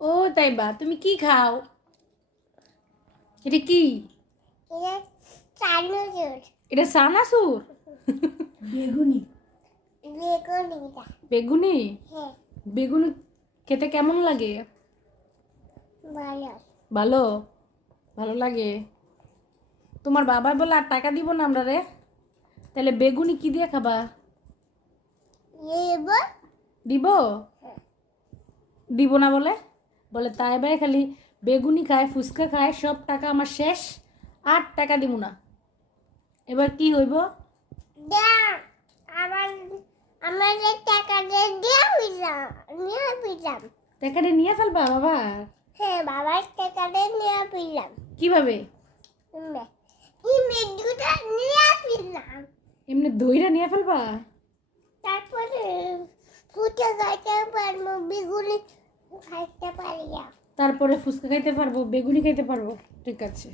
ও তাইবা, তুমি কি খাও? এটা কি? এটা চানাচুর। এটা সানাসুর? বেগুনি। বেগুনিটা। বেগুনি? হ্যাঁ, বেগুনি খেতে কেমন লাগে? ভালো। ভালো? ভালো লাগে? তোমার বাবা বলে আর টাকা দিব না আমরা রে, তাহলে বেগুনি কি দিয়ে খাবা? নেব? দিব? দিব না বলে? বলে তাই ভাই খালি বেগুনি খায়, ফুচকা খায়, সব টাকা আমার শেষ, আর টাকা দিব না। এবার কি হইব? দাও। আমার আমাদের টাকা দিয়ে নিয়ে পিলাম। টাকাটা নিয়ে ফেলবা বাবা? হ্যাঁ, বাবার টাকা নিয়ে পিলাম। কিভাবে? দুটা নিয়ে পিলাম। এমনি দইরা নিয়ে ফেলবা? তারপরে ফুটে খাইতে পারবো, বেগুনি খাইতে পারি না। তারপরে ফুচকা খাইতে পারবো, বেগুনি খাইতে পারবো, ঠিক আছে।